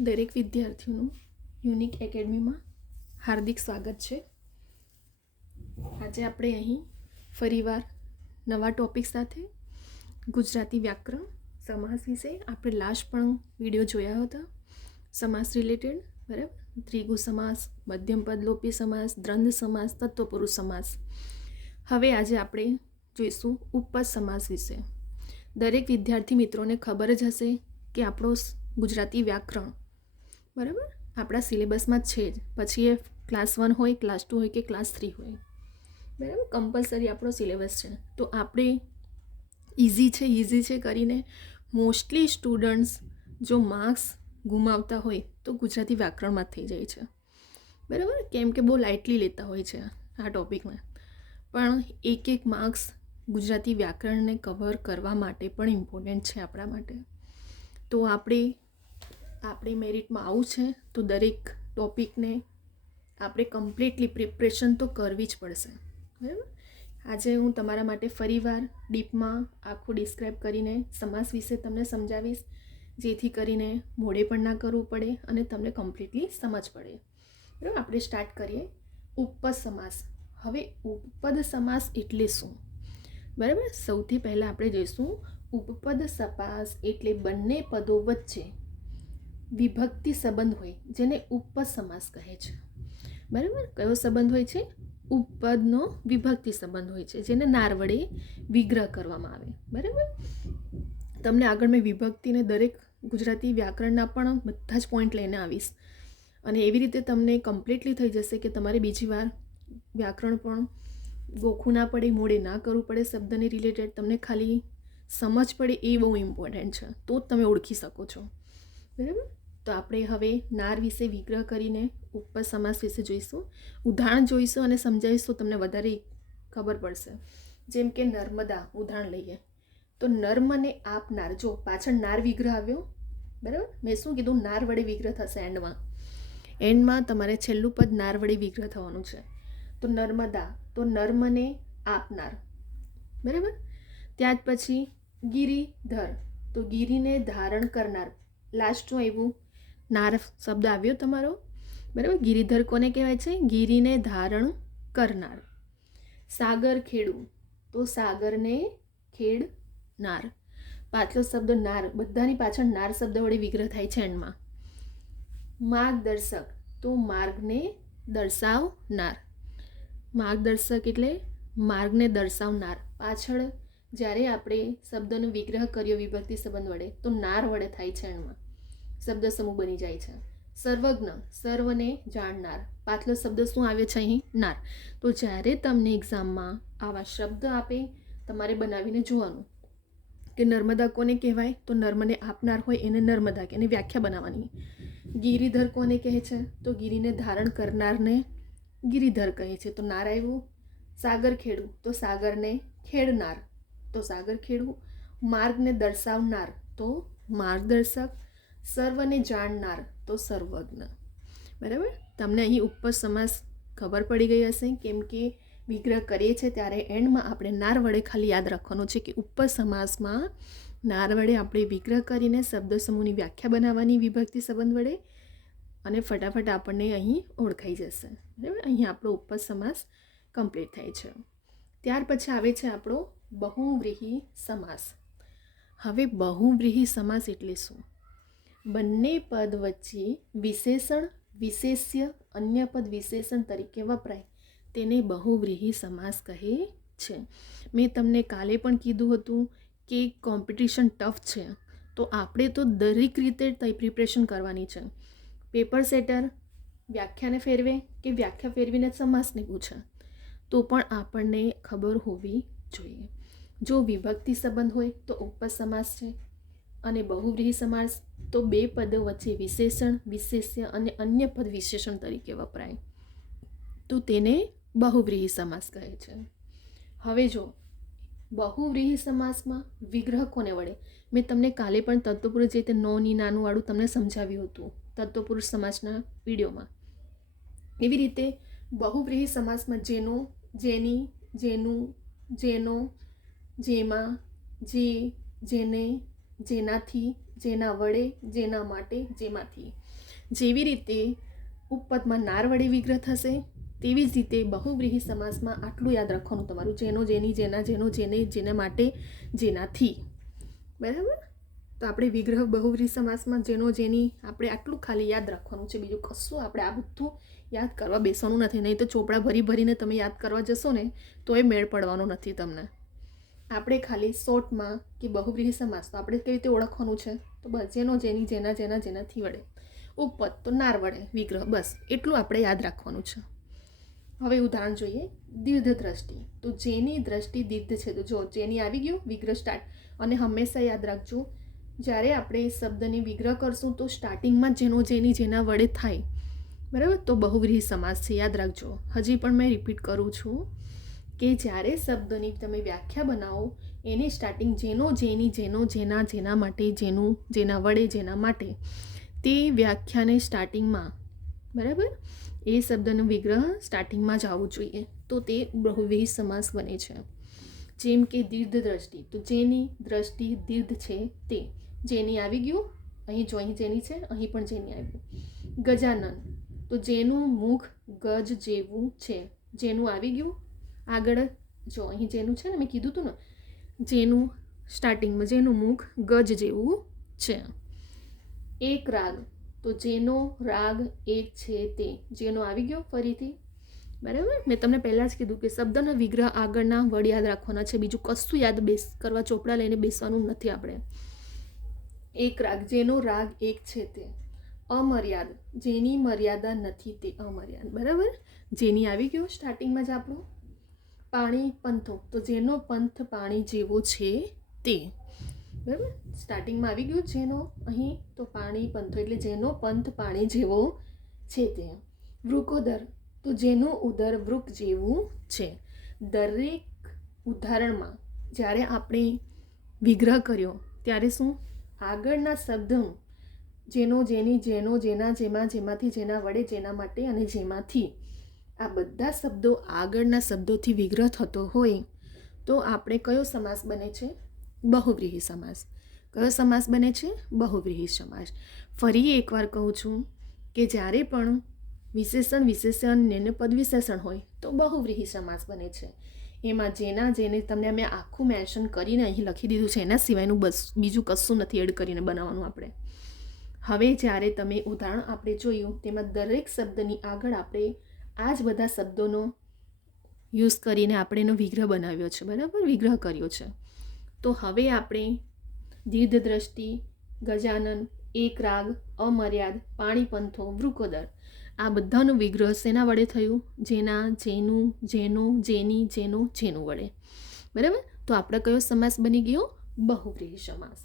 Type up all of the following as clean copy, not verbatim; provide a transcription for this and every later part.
દરેક વિદ્યાર્થીઓનું યુનિક એકેડમીમાં હાર્દિક સ્વાગત છે. આજે આપણે અહીં ફરીવાર નવા ટોપિક સાથે ગુજરાતી વ્યાકરણ સમાસ વિશે આપણે લાસ્ટ પણ વિડીયો જોયા હતા. સમાસ રિલેટેડ, બરાબર. દ્વિગુ સમાસ, મધ્યમપદ લોપી સમાસ, દ્વંદ્વ સમાસ, તત્વપુરુષ સમાસ. હવે આજે આપણે જોઈશું ઉપપદ સમાસ વિશે. દરેક વિદ્યાર્થી મિત્રોને ખબર જ હશે કે આપણો ગુજરાતી વ્યાકરણ, બરાબર, આપણા સિલેબસમાં છે જ. પછી એ ક્લાસ 1 હોય, ક્લાસ 2 હોય કે ક્લાસ 3 હોય, બરાબર, કમ્પલસરી આપણો સિલેબસ છે. તો આપણે ઇઝી છે કરીને મોસ્ટલી સ્ટુડન્ટ્સ જો માર્ક્સ ગુમાવતા હોય તો ગુજરાતી વ્યાકરણમાં જ થઈ જાય છે, બરાબર. કેમ કે બહુ લાઇટલી લેતા હોય છે આ ટોપિકમાં. પણ એક માર્ક્સ ગુજરાતી વ્યાકરણને કવર કરવા માટે પણ ઇમ્પોર્ટન્ટ છે આપણા માટે. તો આપણે મેરિટમાં આવું છે તો દરેક ટોપિકને આપણે કમ્પ્લીટલી પ્રિપરેશન તો કરવી જ પડશે, બરાબર. આજે હું તમારા માટે ફરીવાર ડીપમાં આખું ડિસ્ક્રાઇબ કરીને સમાસ વિશે તમને સમજાવીશ, જેથી કરીને મોડે પણ ના કરવું પડે અને તમને કમ્પ્લીટલી સમજ પડે, બરાબર. આપણે સ્ટાર્ટ કરીએ. ઉપપદ સમાસ. હવે ઉપપદ સમાસ એટલે શું, બરાબર. સૌથી પહેલાં આપણે જોઈશું ઉપપદ સમાસ એટલે બંને પદો વચ્ચે વિભક્તિ સંબંધ હોય જેને ઉપપદ સમાસ કહે છે, બરાબર. કયો સંબંધ હોય છે? ઉપપદનો વિભક્તિ સંબંધ હોય છે, જેને નાર વડે વિગ્રહ કરવામાં આવે, બરાબર. તમને આગળ મેં વિભક્તિને દરેક ગુજરાતી વ્યાકરણના પણ બધા જ પોઈન્ટ લઈને આવીશ, અને એવી રીતે તમને કમ્પ્લીટલી થઈ જશે કે તમારે બીજી વાર વ્યાકરણ પણ ગોખવું ના પડે, મોડે ના કરવું પડે. શબ્દને રિલેટેડ તમને ખાલી સમજ પડે એ બહુ ઇમ્પોર્ટન્ટ છે, તો જ તમે ઓળખી શકો છો, બરાબર. તો આપણે હવે નાર વિશે વિગ્રહ કરીને ઉપપદ સમાસ વિશે જોઈશું. ઉદાહરણ જોઈશું અને સમજાવીશું, તમને વધારે ખબર પડશે. જેમ કે નર્મદા ઉદાહરણ લઈએ તો નર્મને આપનાર, જો પાછળ નાર વિગ્રહ આવ્યો, બરાબર. મેં શું કીધું? નાર વડે વિગ્રહ થશે. એન્ડમાં તમારે છેલ્લું પદ નાર વડે વિગ્રહ થવાનું છે. તો નર્મદા, તો નર્મને આપનાર, બરાબર. ત્યાર પછી ગિરિધર, તો ગિરિને ધારણ કરનાર. લાસ્ટનું આવ્યું નાર શબ્દ આવ્યો તમારો, બરાબર. ગિરિધર કોને કહેવાય છે? ગિરિને ધારણ કરનાર. સાગર ખેડુ, તો સાગરને ખેડનાર. પાછલો શબ્દ નાર, બધાની પાછળ નાર શબ્દ વડે વિગ્રહ થાય છે એન્ડમાં. માર્ગદર્શક, તો માર્ગને દર્શાવનાર. માર્ગદર્શક એટલે માર્ગને દર્શાવનાર. પાછળ જ્યારે આપણે શબ્દનો વિગ્રહ કર્યો વિભક્તિ સંબંધ વડે તો નાર વડે થાય છે એન્ડમાં, શબ્દ સમૂહ બની જાય છે. સર્વજ્ઞ, સર્વને જાણનાર. પાછલો શબ્દ શું આવે છે અહીં? નાર. તો જ્યારે તમને એક્ઝામમાં આવા શબ્દ આપે, તમારે બનાવીને જોવાનું કે નર્મદા કોને કહેવાય, તો નર્મને આપનાર હોય એને નર્મદા કે એની વ્યાખ્યા બનાવવાની. ગિરિધર કોને કહે છે? તો ગિરિને ધારણ કરનારને ગિરિધર કહે છે, તો નાર આવ્યું. સાગર ખેડુ, તો સાગરને ખેડનાર, તો સાગર ખેડુ. માર્ગને દર્શાવનાર, તો માર્ગદર્શક. સર્વને જાણનાર, તો સર્વજ્ઞ, બરાબર. તમને અહીં ઉપપદ સમાસ ખબર પડી ગઈ હશે, કેમ કે વિગ્રહ કરીએ છીએ ત્યારે એન્ડમાં આપણે નાર વડે ખાલી યાદ રાખવાનું છે કે ઉપપદ સમાસમાં નાર વડે આપણે વિગ્રહ કરીને શબ્દ સમૂહની વ્યાખ્યા બનાવવાની વિભક્તિ સંબંધ વડે, અને ફટાફટ આપણને અહીં ઓળખાઈ જશે, બરાબર. અહીં આપણો ઉપપદ સમાસ કમ્પ્લીટ થાય છે. ત્યાર પછી આવે છે આપણો બહુવ્રીહી સમાસ. હવે બહુવ્રીહી સમાસ એટલે શું? બંને પદ વચ્ચે વિશેષણ વિશેષ્ય અન્ય પદ વિશેષણ તરીકે વપરાય તેને બહુવ્રીહી સમાસ કહે છે. મેં તમને કાલે પણ કીધું હતું કે કોમ્પિટિશન ટફ છે, તો આપણે તો દરેક રીતે પ્રિપરેશન કરવાની છે. પેપર સેટર વ્યાખ્યાને ફેરવે કે વ્યાખ્યા ફેરવીને સમાસને પૂછે, તો પણ આપણને ખબર હોવી જોઈએ. જો વિભક્તિ સંબંધ હોય તો ઉપપદ સમાસ છે, અને બહુવ્રીહી સમાસ તો બે પદો વચ્ચે વિશેષણ વિશેષ્ય અને અન્ય પદ વિશેષણ તરીકે વપરાય, તો તેને બહુવ્રીહી સમાસ કહે છે. હવે જો બહુવ્રીહી સમાસમાં વિગ્રહ કોને વડે? મેં તમને કાલે પણ તત્વપુરુષ જે તે નો ની નાનું વાળું તમને સમજાવ્યું હતું તત્વપુરુષ સમાસના વિડીયોમાં. એવી રીતે બહુવ્રીહી સમાસમાં જેનો, જેની, જેનું, જેનો, જેમાં, જે, જેને, જેનાથી, જેના વડે, જેના માટે, જેમાંથી. જેવી રીતે ઉપપદમાં નાર વડે વિગ્રહ થશે, તેવી જ રીતે બહુવ્રીહી સમાસમાં આટલું યાદ રાખવાનું તમારું, જેનો, જેની, જેના, જેનો, જેને, જેના માટે, જેનાથી. બરાબર. તો આપણે વિગ્રહ બહુવ્રીહી સમાસમાં જેનો, જેની આપણે આટલું ખાલી યાદ રાખવાનું છે. બીજું કશું આપણે આ બધું યાદ કરવા બેસવાનું નથી. નહીં તો ચોપડા ભરી ભરીને તમે યાદ કરવા જશો ને તો એ મેળ પડવાનો નથી તમને. આપણે ખાલી શોર્ટમાં કે બહુવ્રીહી સમાસ તો આપણે કેવી રીતે ઓળખવાનું છે, તો બસ જેનો, જેની, જેના, જેના, જેનાથી વડે. ઉપપદ તો નાર વડે વિગ્રહ, બસ એટલું આપણે યાદ રાખવાનું છે. હવે ઉદાહરણ જોઈએ. દીર્ઘ દ્રષ્ટિ. તો જેની દ્રષ્ટિ દીર્ઘ છે, તો જો જેની આવી ગયું વિગ્રહ સ્ટાર્ટ. અને હંમેશા યાદ રાખજો, જ્યારે આપણે શબ્દની વિગ્રહ કરશું તો સ્ટાર્ટિંગમાં જેનો, જેની, જેના વડે થાય. બરાબર. તો બહુવ્રીહી સમાસ છે, યાદ રાખજો. હજી પણ મેં રિપીટ કરું છું કે જ્યારે શબ્દની તમે વ્યાખ્યા બનાવો એની સ્ટાર્ટિંગ જેનો, જેની, જેનો, જેના, જેના માટે, જેનું, જેના વડે, જેના માટે, તે વ્યાખ્યાને સ્ટાર્ટિંગમાં, બરાબર, એ શબ્દનો વિગ્રહ સ્ટાર્ટિંગમાં જ આવવું જોઈએ, તો તે બહુવ્રીહી સમાસ બને છે. જેમ કે દીર્ઘ દ્રષ્ટિ. તો જેની દ્રષ્ટિ દીર્ઘ છે તે. જેની આવી ગયું, અહીં જો અહીં જેની છે, અહીં પણ જેની આવ્યું. ગજાનન. તો જેનું મુખ ગજ જેવું છે. જેનું આવી ગયું આગળ, જો અહીં જેનું છે ને, મેં કીધું હતું ને, જેનું સ્ટાર્ટિંગમાં, જેનું મુખ ગજ જેવું છે. એક રાગ. તો જેનો રાગ એક છે તે. જેનો આવી ગયો ફરીથી. બરાબર. મેં તમને પહેલાં જ કીધું કે શબ્દના વિગ્રહ આગળના વડ યાદ રાખવાના છે. બીજું કશું યાદ કરવા ચોપડા લઈને બેસવાનું નથી આપણે. એક રાગ. જેનો રાગ એક છે તે. અમર્યાદ. જેની મર્યાદા નથી તે અમર્યાદ. બરાબર. જેની આવી ગયો સ્ટાર્ટિંગમાં જ આપણું. પાણી પંથો. તો જેનો પંથ પાણી જેવો છે તે. બરાબર. સ્ટાર્ટિંગમાં આવી ગયું જેનો, અહીં તો પાણી પંથો એટલે જેનો પંથ પાણી જેવો છે તે. વૃકોદર. તો જેનું ઉદર વૃક જેવું છે. દરેક ઉદાહરણમાં જ્યારે આપણે વિગ્રહ કર્યો ત્યારે શું આગળના શબ્દનું જેનો, જેની, જેનો, જેના, જેમાં, જેમાંથી, જેના વડે, જેના માટે અને જેમાંથી, આ બધા શબ્દો આગળના શબ્દોથી વિગ્રહ થતો હોય તો આપણે કયો સમાસ બને છે? બહુવ્રીહી સમાસ. કયો સમાસ બને છે? બહુવ્રીહી સમાસ. ફરી એકવાર કહું છું કે જ્યારે પણ વિશેષણ, વિશેષણ ને પદ વિશેષણ હોય તો બહુવ્રીહી સમાસ બને છે. એમાં જેના, જેને તમને અમે આખું મેન્શન કરીને અહીં લખી દીધું છે, એના સિવાયનું બસ બીજું કશું નથી એડ કરીને બનાવવાનું આપણે. હવે જ્યારે તમે ઉદાહરણ આપણે જોયું તેમાં દરેક શબ્દની આગળ આપણે આ જ બધા શબ્દોનો યુઝ કરીને આપણે એનો વિગ્રહ બનાવ્યો છે. બરાબર. વિગ્રહ કર્યો છે. તો હવે આપણે દીર્ઘ દ્રષ્ટિ, ગજાનન, એક રાગ, અમર્યાદ, પાણી પંથો, વૃકોદર, આ બધાનું વિગ્રહ શેના વડે થયું? જેના, જેનું, જેનો, જેની, જેનો, જેનું વડે. બરાબર. તો આપણે કયો સમાસ બની ગયો? બહુવ્રીહી સમાસ.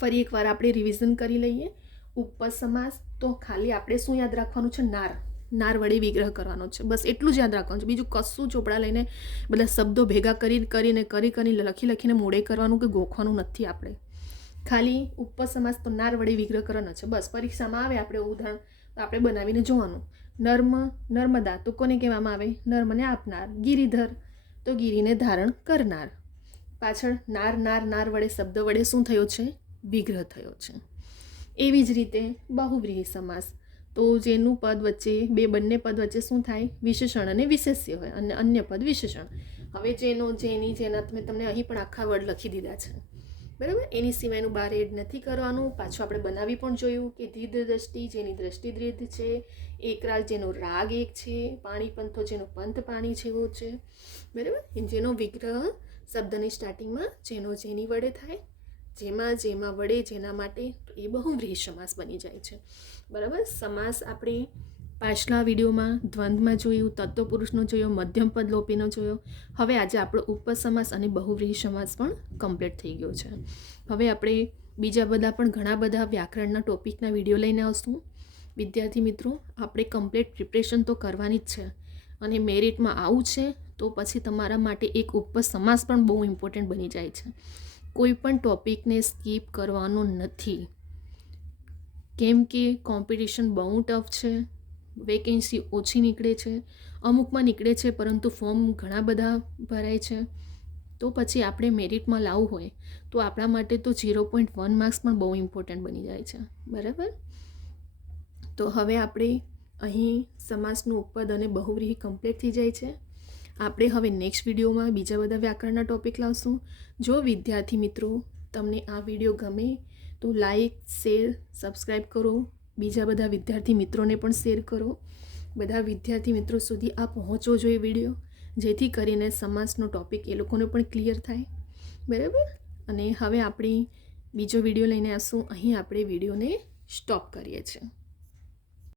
ફરી એકવાર આપણે રિવિઝન કરી લઈએ. ઉપપદ સમાસ તો ખાલી આપણે શું યાદ રાખવાનું છે? નાર. નાર વડે વિગ્રહ કરવાનો છે, બસ એટલું જ યાદ રાખવાનું છે. બીજું કશું ચોપડા લઈને બધા શબ્દો ભેગા કરીને લખીને મોડે કરવાનું કે ગોખવાનું નથી આપણે. ખાલી ઉપપદ સમાસ તો નાર વડે વિગ્રહ કરવાનો છે, બસ. પરીક્ષામાં આવે આપણે ઉદાહરણ તો આપણે બનાવીને જોવાનું. નર્મ, નર્મદા તો કોને કહેવામાં આવે? નર્મને આપનાર. ગિરિધર તો ગિરિને ધારણ કરનાર. પાછળ નાર, નાર, નાર વડે શબ્દ વડે શું થયો છે? વિગ્રહ થયો છે. એવી જ રીતે બહુવ્રીહી સમાસ તો જેનું પદ વચ્ચે, બંને પદ વચ્ચે શું થાય? વિશેષણ અને વિશેષ્ય હોય અને અન્ય પદ વિશેષણ. હવે જેનો, જેની, જેના મેં તમને અહીં પણ આખા વર્ડ લખી દીધા છે. બરાબર. એની સિવાયનું બહાર એડ નથી કરવાનું. પાછું આપણે બનાવી પણ જોયું કે દીર્ઘ દ્રષ્ટિ, જેની દ્રષ્ટિ દીર્ઘ છે. એક રાગ, જેનો રાગ એક છે. પાણી પંથો, જેનો પંથ પાણી જેવો છે. બરાબર. જેનો વિગ્રહ શબ્દની સ્ટાર્ટિંગમાં જેનો, જેની વડે થાય, જેમાં, જેમાં વડે, જેના માટે, એ બહુવ્રીહી સમાસ બની જાય છે. બરાબર. સમાસ આપણે પાછલા વિડીયોમાં દ્વંદ્વમાં જોયું, તત્વપુરુષનો જોયો, મધ્યમ પદ લોપીનો જોયો. હવે આજે આપણો ઉપપદ સમાસ અને બહુવ્રીહી સમાસ પણ કમ્પ્લીટ થઈ ગયો છે. હવે આપણે બીજા બધા પણ ઘણા બધા વ્યાકરણના ટોપિકના વિડીયો લઈને આવશું. વિદ્યાર્થી મિત્રો, આપણે કમ્પ્લીટ પ્રિપરેશન તો કરવાની જ છે અને મેરિટમાં આવું છે તો પછી તમારા માટે એક ઉપપદ સમાસ પણ બહુ ઇમ્પોર્ટન્ટ બની જાય છે. કોઈ પણ ટોપિકને સ્કીપ કરવાનો નથી, કેમ કે કોમ્પિટિશન બહુ ટફ છે. વેકેન્સી ઓછી નીકળે છે, અમુકમાં નીકળે છે પરંતુ ફોર્મ ઘણા બધા ભરાય છે. તો પછી આપણે મેરિટમાં લાવવું હોય તો આપણા માટે તો 0.1 માર્ક્સ પણ બહુ ઇમ્પોર્ટન્ટ બની જાય છે. બરાબર. તો હવે આપણે અહીં સમાસનું ઉપપદ અને બહુવ્રીહી કમ્પ્લીટ થઈ જાય છે. આપણે હવે નેક્સ્ટ વિડીયોમાં બીજા બધા વ્યાકરણના ટૉપિક લાવશું. જો વિદ્યાર્થી મિત્રો તમને આ વિડીયો ગમે તો લાઈક, શેર, સબસ્ક્રાઈબ કરો. બીજા બધા વિદ્યાર્થી મિત્રોને પણ શેર કરો. બધા વિદ્યાર્થી મિત્રો સુધી આ પહોંચવો જોઈએ વિડીયો, જેથી કરીને સમાસનો ટૉપિક એ લોકોને પણ ક્લિયર થાય. બરાબર. અને હવે આપણે બીજો વિડીયો લઈને આવશું. અહીં આપણે વિડીયોને સ્ટોપ કરીએ છીએ.